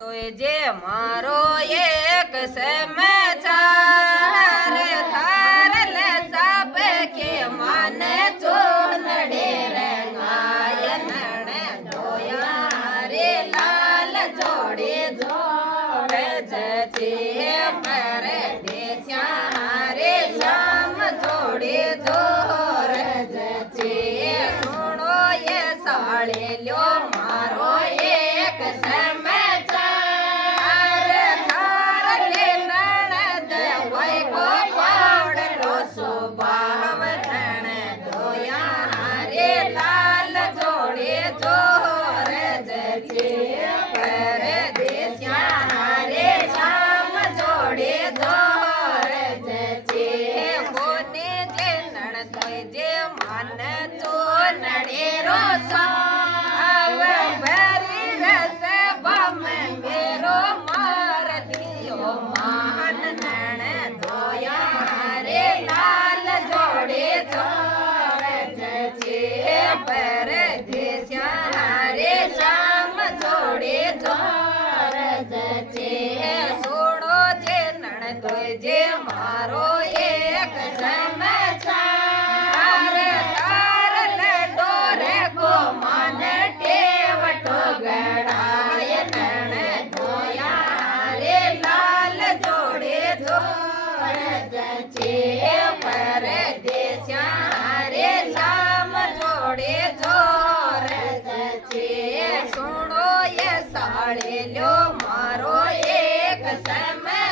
તો જે મારો એક સમાચાર થાર લે સાબ કે માને ચોનડે રંગાયનણે જોયા રે લાલ જોડે જોડે જચે પરે દેશ્યા રે શ્યામ જોડે જોર જચે સુણો એ સાળે લ્યો મારો એક જે મન તો નડેરો સાવ ભરી રસ બમ મેરો માર દિયો માન નણ ધોયા રે લાલ જોડે જોડ જચે પર દેશ્યા રે શ્યામ જોડે જોડ જચે સોડો જે નણ તો જે મારો એક સમાચાર સુણો એ સાળે લ્યો મારો એક સમય